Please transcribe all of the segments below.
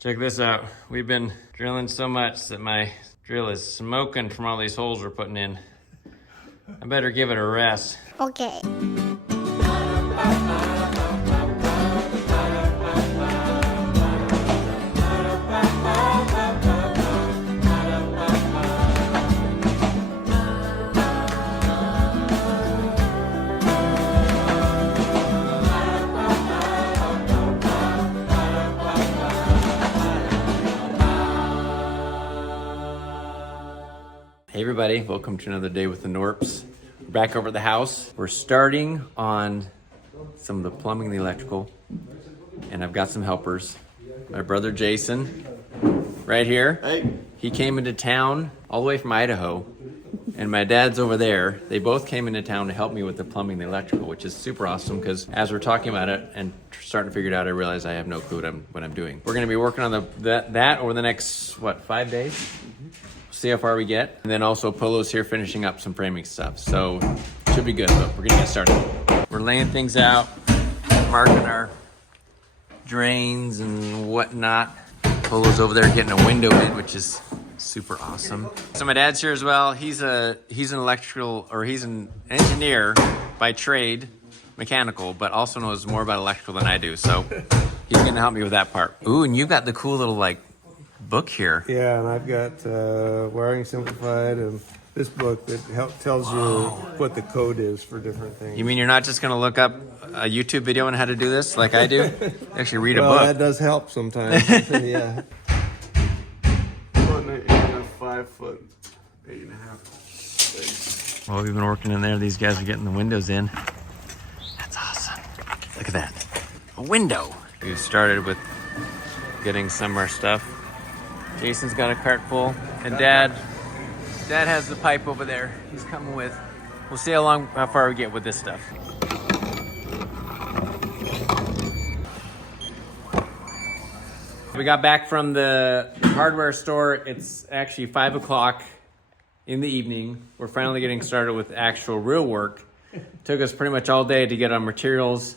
Check this out. We've been drilling so much that my drill is smoking from all these holes we're putting in. I better give it a rest. Okay. Hey everybody, welcome to another day with the Knorps. We're back over at the house. We're starting on some of the plumbing and the electrical, and I've got some helpers. My brother Jason, right here. Hey. He came into town all the way from Idaho, and my dad's over there. They both came into town to help me with the plumbing and the electrical, which is super awesome because as we're talking about it and starting to figure it out, I realize I have no clue what I'm doing. We're gonna be working on that over the next, 5 days? See how far we get. And then also Polo's here finishing up some framing stuff. So should be good, but we're gonna get started. We're laying things out, marking our drains and whatnot. Polo's over there getting a window in, which is super awesome. So my dad's here as well. He's an engineer by trade, mechanical, but also knows more about electrical than I do. So he's gonna help me with that part. Ooh, and you've got the cool little book here. Yeah, and I've got Wiring Simplified and this book that tells you what the code is for different things. You mean you're not just going to look up a YouTube video on how to do this like I do? Actually read a book. That does help sometimes. Yeah. On a 5 foot, 8.5 thing. Well, we've been working in there. These guys are getting the windows in. That's awesome. Look at that. A window. We've started with getting some of our stuff. Jason's got a cart full, and Dad has the pipe over there. He's coming with. We'll see how far we get with this stuff. We got back from the hardware store. It's actually 5 o'clock in the evening. We're finally getting started with actual real work. Took us pretty much all day to get our materials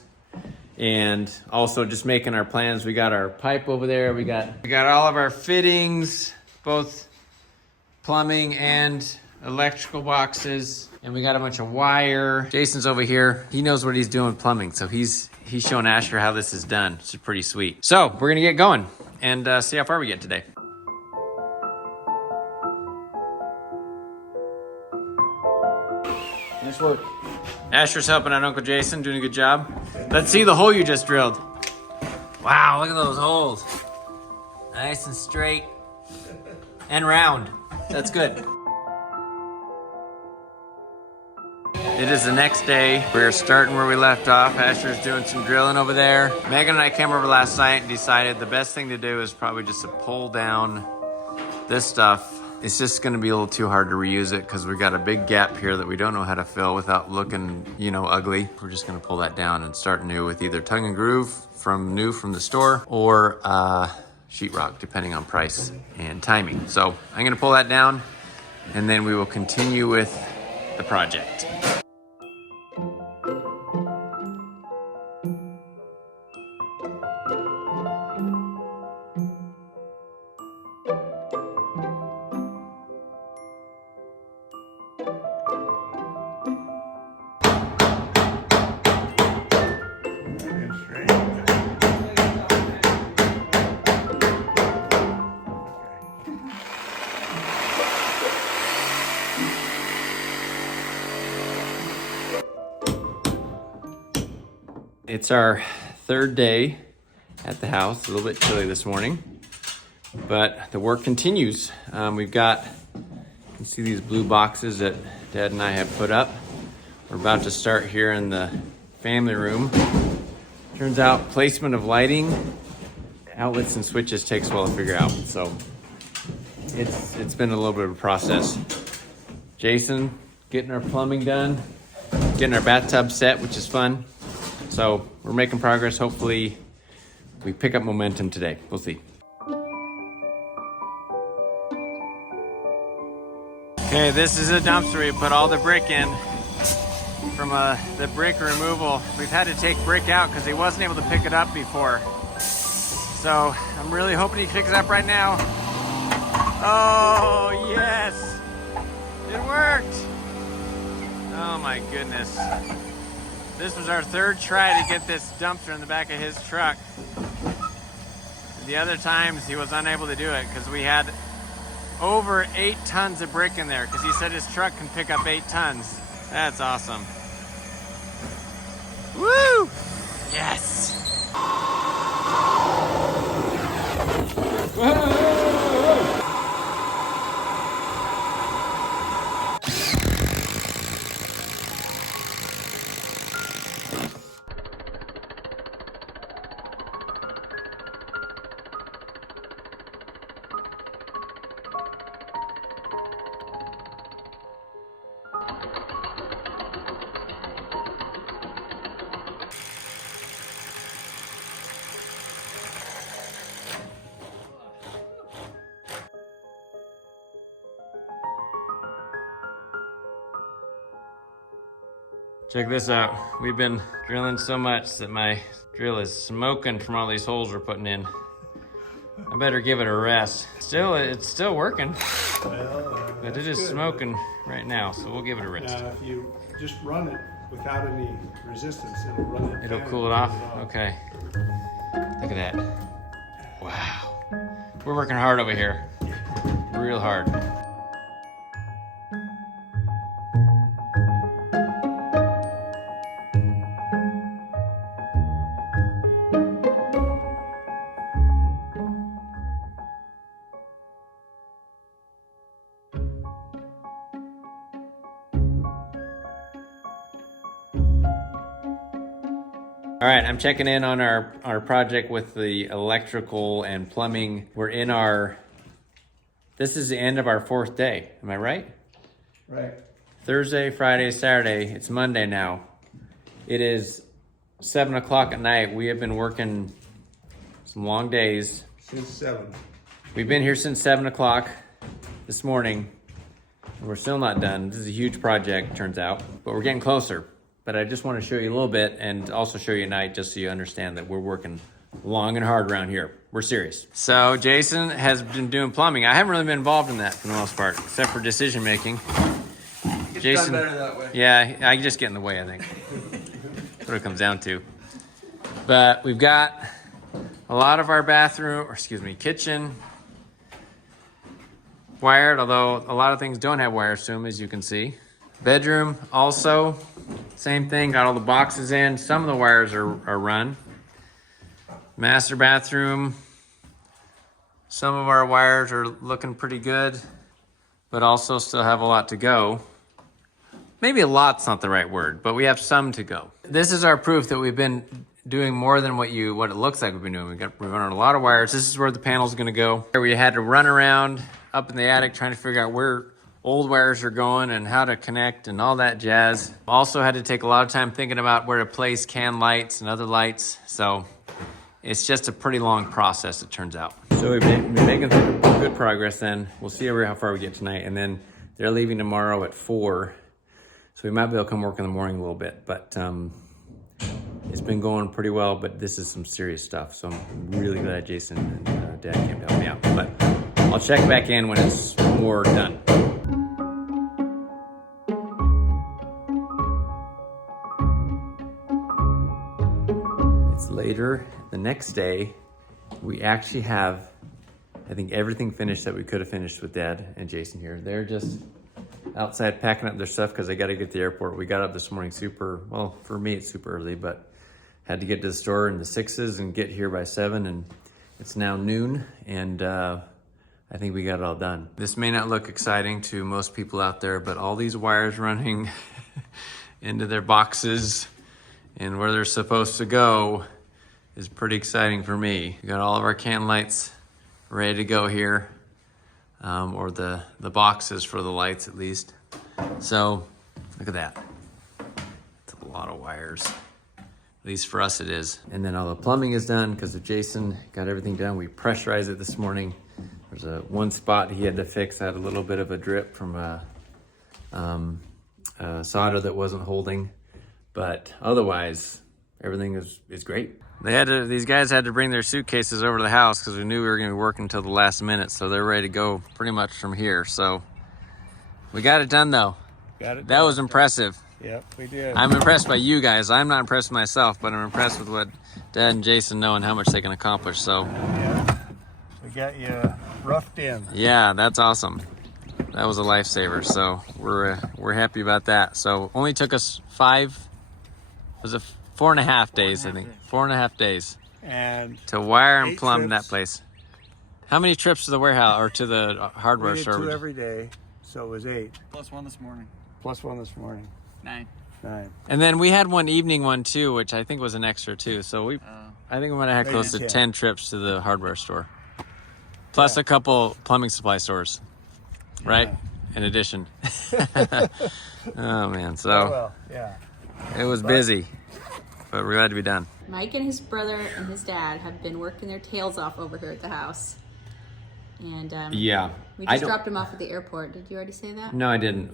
and also just making our plans. We got our pipe over there. We got all of our fittings, both plumbing and electrical boxes. And we got a bunch of wire. Jason's over here. He knows what he's doing plumbing. So he's showing Asher how this is done. It's pretty sweet. So we're gonna get going and see how far we get today. Nice work. Asher's helping out Uncle Jason, doing a good job. Let's see the hole you just drilled. Wow, look at those holes. Nice and straight and round. That's good. It is the next day. We're starting where we left off. Asher's doing some drilling over there. Megan and I came over last night and decided the best thing to do is probably just to pull down this stuff. It's just gonna be a little too hard to reuse it because we got a big gap here that we don't know how to fill without looking, ugly. We're just gonna pull that down and start new with either tongue and groove from the store or sheetrock, depending on price and timing. So I'm gonna pull that down and then we will continue with the project. It's our third day at the house. A little bit chilly this morning, but the work continues. We've got, you can see these blue boxes that Dad and I have put up. We're about to start here in the family room. Turns out placement of lighting, outlets and switches takes a while to figure out. So it's been a little bit of a process. Jason getting our plumbing done, getting our bathtub set, which is fun. So we're making progress. Hopefully we pick up momentum today. We'll see. Okay, this is a dumpster we put all the brick in from the brick removal. We've had to take brick out because he wasn't able to pick it up before. So I'm really hoping he picks it up right now. Oh, yes. It worked. Oh my goodness. This was our third try to get this dumpster in the back of his truck. The other times he was unable to do it because we had over 8 tons of brick in there because he said his truck can pick up 8 tons. That's awesome. Woo! Yes! Whoa! Check this out. We've been drilling so much that my drill is smoking from all these holes we're putting in. I better give it a rest. Still, it's still working, but it is smoking right now, so we'll give it a rest. If you just run it without any resistance, it'll run it. It'll cool it off? Okay. Look at that. Wow. We're working hard over here. Real hard. All right, I'm checking in on our project with the electrical and plumbing. We're in this is the end of our 4th day. Am I right? Right. Thursday, Friday, Saturday. It's Monday now. It is 7 o'clock at night. We have been working some long days. Since 7. We've been here since 7 o'clock this morning. We're still not done. This is a huge project, turns out, but we're getting closer. But I just want to show you a little bit and also show you at night just so you understand that we're working long and hard around here. We're serious. So Jason has been doing plumbing. I haven't really been involved in that for the most part, except for decision making. Jason, done better that way. Yeah, I just get in the way, I think. That's what it comes down to. But we've got a lot of our kitchen wired, although a lot of things don't have wires to them, as you can see. Bedroom also, same thing, got all the boxes in. Some of the wires are run. Master bathroom, some of our wires are looking pretty good, but also still have a lot to go. Maybe a lot's not the right word, but we have some to go. This is our proof that we've been doing more than what it looks like we've been doing. We're running a lot of wires. This is where the panel's gonna go. We had to run around up in the attic trying to figure out where old wires are going and how to connect and all that jazz. Also had to take a lot of time thinking about where to place can lights and other lights. So it's just a pretty long process, it turns out. So we've been making good progress then. We'll see how far we get tonight. And then they're leaving tomorrow at 4. So we might be able to come work in the morning a little bit, but it's been going pretty well, but this is some serious stuff. So I'm really glad Jason and Dad came to help me out. But I'll check back in when it's more done. Later, the next day, we actually have, I think, everything finished that we could have finished with Dad and Jason here. They're just outside packing up their stuff because they got to get to the airport. We got up this morning for me it's super early, but had to get to the store in the 6s and get here by 7, and it's now noon, and I think we got it all done. This may not look exciting to most people out there, but all these wires running into their boxes and where they're supposed to go is pretty exciting for me. We got all of our can lights ready to go here, or the boxes for the lights at least. So look at that. It's a lot of wires. At least for us it is. And then all the plumbing is done because of Jason. Got everything done. We pressurized it this morning. There's one spot he had to fix. Had a little bit of a drip from a solder that wasn't holding. But otherwise, everything is great. These guys had to bring their suitcases over to the house because we knew we were going to be working until the last minute. So they're ready to go pretty much from here. So we got it done though. That was impressive. Yep, we did. I'm impressed by you guys. I'm not impressed with myself, but I'm impressed with what Dad and Jason know and how much they can accomplish. So Yeah. We got you roughed in. yeah, that's awesome. That was a lifesaver. So we're happy about that. So only took us 4.5 days, I think. 4.5 days And to wire and 8 plumb trips. that place. How many trips to the warehouse or to the hardware we did store? 2 every day, so it was 8. Plus 1 this morning. Plus 1 this morning. 9. 9. And then we had one evening one too, which I think was an extra too. So I think we might have had Maybe close to 10. 10 trips to the hardware store. Plus a couple plumbing supply stores, right? In addition. Oh man, so Well, yeah. it was busy, but we're glad to be done. Mike and his brother and his dad have been working their tails off over here at the house. And Yeah. we just dropped them off at the airport. Did you already say that? No, I didn't.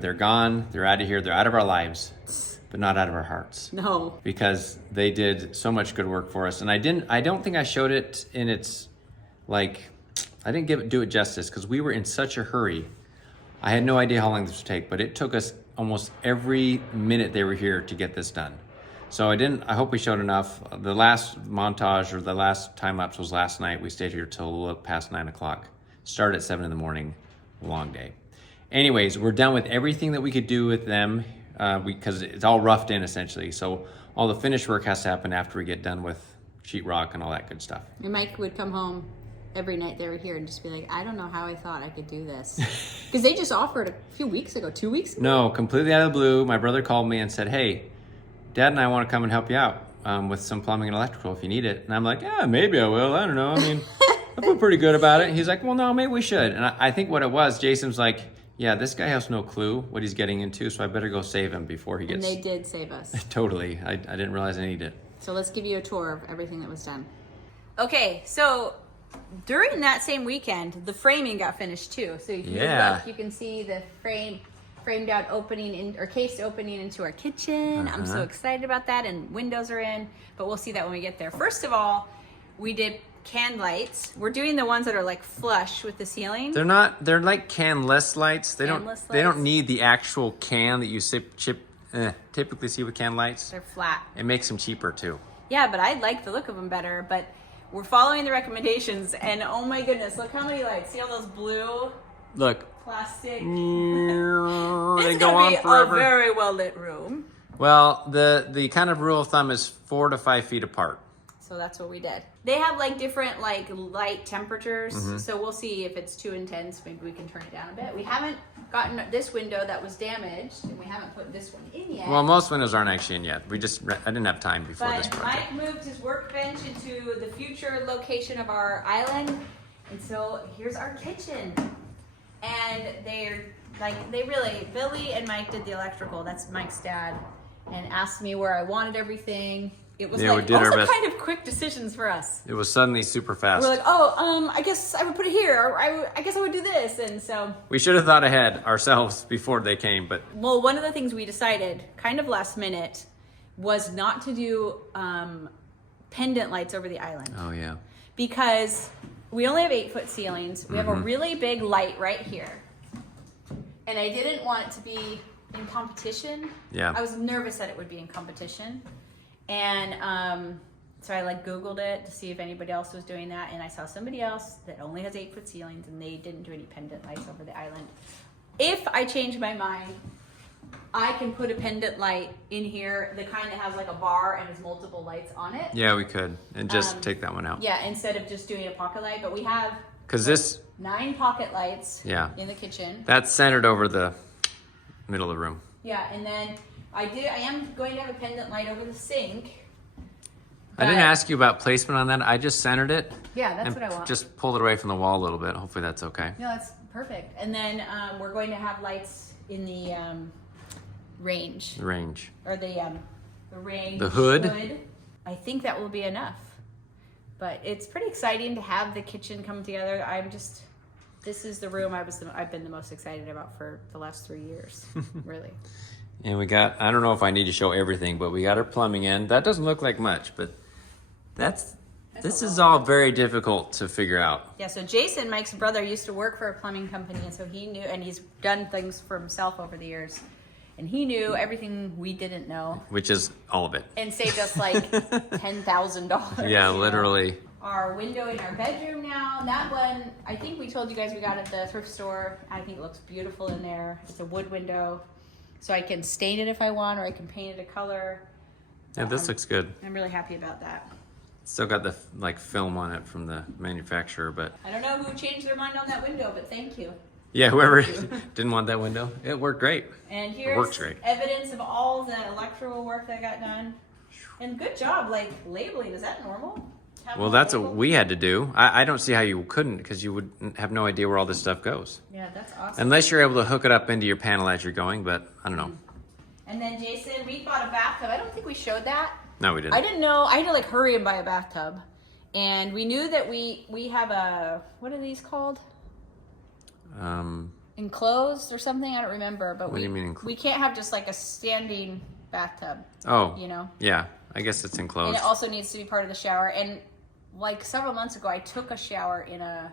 They're gone. They're out of here. They're out of our lives, but not out of our hearts. No. Because they did so much good work for us. And I don't think I showed it in its, I didn't do it justice because we were in such a hurry. I had no idea how long this would take, but it took us almost every minute they were here to get this done. So I hope we showed enough. The last montage or the last time lapse was last night. We stayed here till past 9 o'clock. Started at 7 in the morning, long day. Anyways, we're done with everything that we could do with them because it's all roughed in essentially. So all the finished work has to happen after we get done with sheetrock and all that good stuff. And Mike would come home every night they were here and just be like, I don't know how I thought I could do this. Because they just offered a few weeks ago, 2 weeks ago. No, completely out of the blue. My brother called me and said, hey, Dad and I want to come and help you out with some plumbing and electrical if you need it. And I'm like, yeah, maybe I will. I don't know. I mean, I feel pretty good about it. He's like, well, no, maybe we should. And I think what it was, Jason's like, yeah, this guy has no clue what he's getting into, so I better go save him before he And gets... they did save us. Totally. I didn't realize I needed it. So let's give you a tour of everything that was done. Okay, so during that same weekend, the framing got finished too. So if you look, you can see the framed out opening or cased opening into our kitchen. I'm so excited about that, and windows are in, but we'll see that when we get there. First of all, we did can lights. We're doing the ones that are like flush with the ceiling. They're like canless lights. They don't Canless need the actual can that you typically see with can lights. They're flat. It makes them cheaper too. Yeah, but I like the look of them better, but we're following the recommendations, and oh my goodness, look how many lights. See all those blue Look. plastic? They It's go gonna on be forever. a very well lit room. Well, the kind of rule of thumb is 4 to 5 feet apart. So that's what we did. They have like different like light temperatures. Mm-hmm. So we'll see if it's too intense. Maybe we can turn it down a bit. We haven't gotten this window that was damaged, and we haven't put this one in yet. Well, most windows aren't actually in yet. I didn't have time before this But project. Mike moved his workbench into the future location of our island. And so here's our kitchen. And Billy and Mike did the electrical. That's Mike's dad. And asked me where I wanted everything. It was Yeah, we like did our also best. kind of quick decisions for us. It was suddenly super fast. We're like, I guess I would put it here, or I guess I would do this. And so, We should have thought ahead ourselves before they came, but well, one of the things we decided, kind of last minute, was not to do pendant lights over the island. oh yeah. Because we only have 8-foot ceilings. We have a really big light right here. And I didn't want it to be in competition. Yeah. I was nervous that it would be in competition. And so I Googled it to see if anybody else was doing that. And I saw somebody else that only has 8-foot ceilings, and they didn't do any pendant lights over the island. If I change my mind, I can put a pendant light in here, the kind that has like a bar and has multiple lights on it. Yeah, we could. And just take that one out. Yeah, instead of just doing a pocket light. But we have Because this, 9 pocket lights in the kitchen. that's centered over the middle of the room. Yeah, and then I am going to have a pendant light over the sink. I didn't but- ask you about placement on that. I just centered it. Yeah, that's and what I want. Just pulled it away from the wall a little bit. Hopefully that's okay. No, that's perfect. And then we're going to have lights in the range. The range. Or the range. The hood? I think that will be enough. But it's pretty exciting to have the kitchen come together. This is the room I've been the most excited about for the last 3 years, really. And we got, I don't know if I need to show everything, but we got our plumbing in. That doesn't look like much, but this is all very difficult to figure out. Yeah, so Jason, Mike's brother, used to work for a plumbing company, and so he knew, and he's done things for himself over the years. And he knew everything we didn't know. Which is all of it. And saved us like $10,000. Yeah, literally. Our window in our bedroom now, that one, I think we told you guys we got at the thrift store. I think it looks beautiful in there. It's a wood window. So I can stain it if I want, or I can paint it a color. Yeah, this looks good. I'm really happy about that. Still got the film on it from the manufacturer, but I don't know who changed their mind on that window, but thank you. yeah, whoever didn't want that window, it worked great. And It works here's great. evidence of all the electrical work that got done. And good job, like labeling. Is that normal? Well, that's what we had to do. I don't see how you couldn't, because you would have no idea where all this stuff goes. Yeah, that's awesome. Unless you're able to hook it up into your panel as you're going, but I don't know. And then Jason, we bought a bathtub. I don't think we showed that. No, we didn't. I didn't know. I had to like hurry and buy a bathtub. And we knew that we have a, what are these called? Enclosed or something? I don't remember. But What do you mean enclosed? we can't have just like a standing bathtub. Oh, You know? yeah. I guess it's And enclosed. it also needs to be part of the shower. And like several months ago, I took a shower in a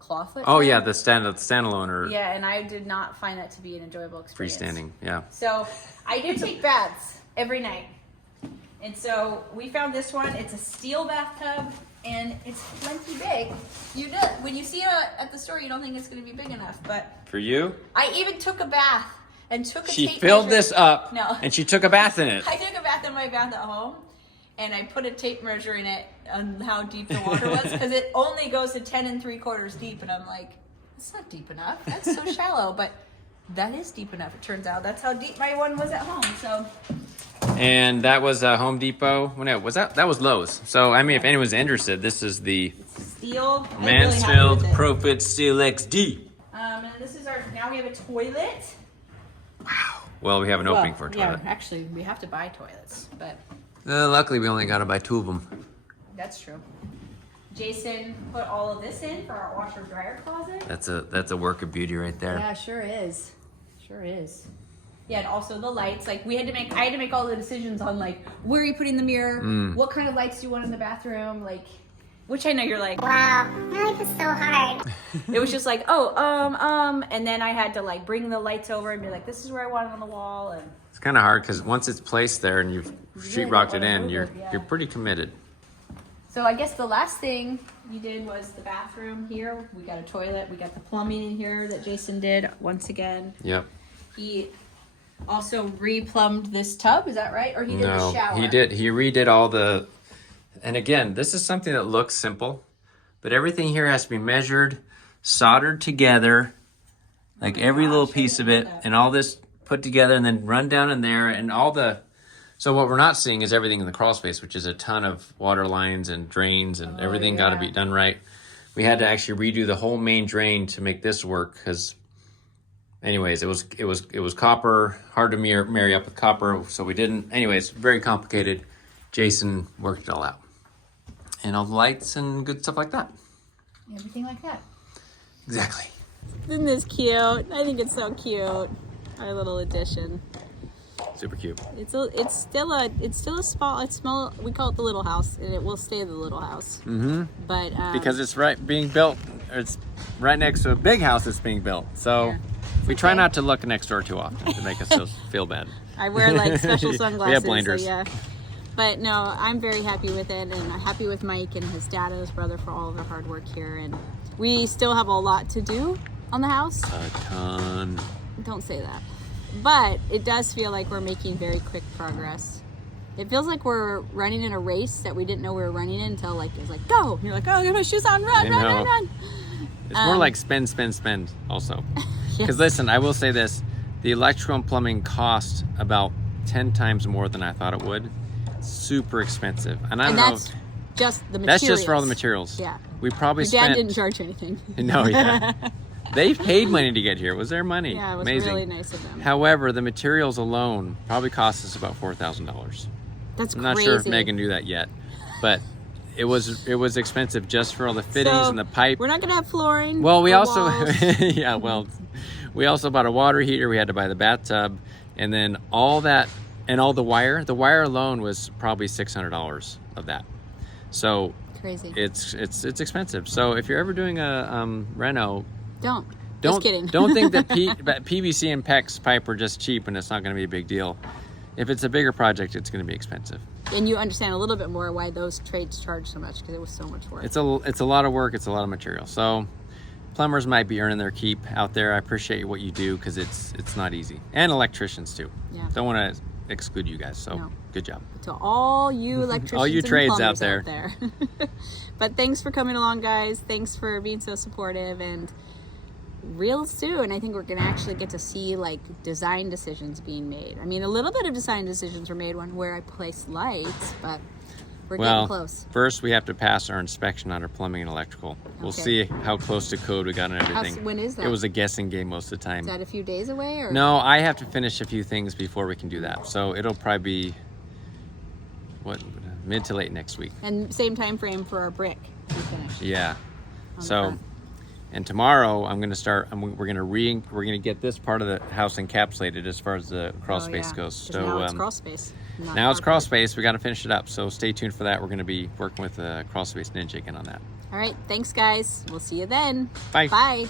clawfoot. Oh, tub. yeah, the standalone or Yeah, and I did not find that to be an enjoyable experience. freestanding. Yeah. So I do take baths every night. And so we found this one. It's a steel bathtub, and it's plenty big. You know, when you see it at the store, you don't think it's going to be big enough. But For you? I even took a bath and took a She tape filled measure. this up No. and she took a bath in it. I took a bath in my bath at home, and I put a tape measure in it on how deep the water was, because it only goes to 10 3/4 deep, and I'm like, that's not deep enough. That's so shallow, but that is deep enough. It turns out that's how deep my one was at home. So And that was Home Depot. Well, no, was that was Lowe's. So, I mean, if anyone's interested, this is the steel. I'm really happy Mansfield with it. Profit Steel XD. And this is our. Now we have a toilet. Well, we have an opening for a toilet. Yeah, actually, we have to buy toilets, but Luckily, we only got to buy 2 of them. that's true. Jason put all of this in for our washer dryer closet. That's a work of beauty right there. Yeah, sure is. Sure is. Yeah, and also the lights. Like I had to make all the decisions on like where are you putting the mirror, what kind of lights do you want in the bathroom, like. Which I know you're like, Wow, my life is so hard. it was just like, and then I had to like bring the lights over and be like, this is where I want it on the wall, and It's kind of hard because once it's placed there and you've sheetrocked it wanna in, move you're it, yeah. you're pretty committed. so I guess the last thing you did was the bathroom here. We got a toilet, we got the plumbing in here that Jason did once again. Yep. He also replumbed this tub, is that right? Or he did the shower? he did. He redid all the. And again, this is something that looks simple, but everything here has to be measured, soldered together, like every little piece of it, and all this put together, and then run down in there, and all the. So what we're not seeing is everything in the crawl space, which is a ton of water lines and drains, and everything got to be done right. We had to actually redo the whole main drain to make this work, because. Anyways, it was copper, hard to marry up with copper, so we didn't. Anyways, very complicated. Jason worked it all out. And all the lights and good stuff like that. Everything like that. Exactly. Isn't this cute? I think it's so cute. Our little addition. Super cute. It's still a small. We call it the little house, and it will stay the little house. Mm-hmm. But Because it's being built. It's right next to a big house that's being built. So Yeah. we try not to look next door too often to make us feel bad. I wear like special sunglasses. We have blinders. So yeah. But no, I'm very happy with it, and I'm happy with Mike and his dad and his brother for all of their hard work here. And we still have a lot to do on the house. A ton. Don't say that. But it does feel like we're making very quick progress. It feels like we're running in a race that we didn't know we were running in until like it was like, go! And you're like, oh, get my shoes on, run, I run, know. run, run. It's more like spend also. Because listen, I will say this. The electrical and plumbing cost about 10 times more than I thought it would. Super expensive. And I don't know. That's just the materials. That's just for all the materials. Yeah. We probably Your dad spent. didn't charge anything. No, yeah. They paid money to get here. It was their money. Yeah, it was Amazing. really nice of them. However, the materials alone probably cost us about $4,000. That's I'm crazy. not sure if Megan knew that yet, but it was expensive just for all the fittings So, and the pipe. We're not gonna have flooring. Well, we or also walls. we also bought a water heater. We had to buy the bathtub. And then all that, and all the wire alone was probably $600 of that. So Crazy. it's expensive. So if you're ever doing a reno, Just kidding. don't think that PVC and PEX pipe are just cheap and it's not going to be a big deal. If it's a bigger project, it's going to be expensive. And you understand a little bit more why those trades charge so much, because it was so much work. It's a lot of work. It's a lot of material. So plumbers might be earning their keep out there. I appreciate what you do because it's not easy. And electricians too. Yeah. Don't want to exclude you guys. So No. good job. To all you electricians All you and trades plumbers out there. But thanks for coming along, guys. Thanks for being so supportive. And real soon, I think we're going to actually get to see like design decisions being made. I mean, a little bit of design decisions were made where I place lights, but we're getting close. First we have to pass our inspection on our plumbing and electrical. We'll Okay. see how close to code we got and everything. When is that? It was a guessing game most of the time. Is that a few days away? Or? No, I have to finish a few things before we can do that. So it'll probably be mid to late next week. And same time frame for our brick to be finished. Yeah. On the So, front. and tomorrow I'm going to start. We're going to get this part of the house encapsulated as far as the crawl space goes. 'Cause So now it's crawl space. now it's crawl space. We got to finish it up. So stay tuned for that. We're going to be working with Crawl Space Ninja again on that. All right. Thanks, guys. We'll see you then. Bye. Bye.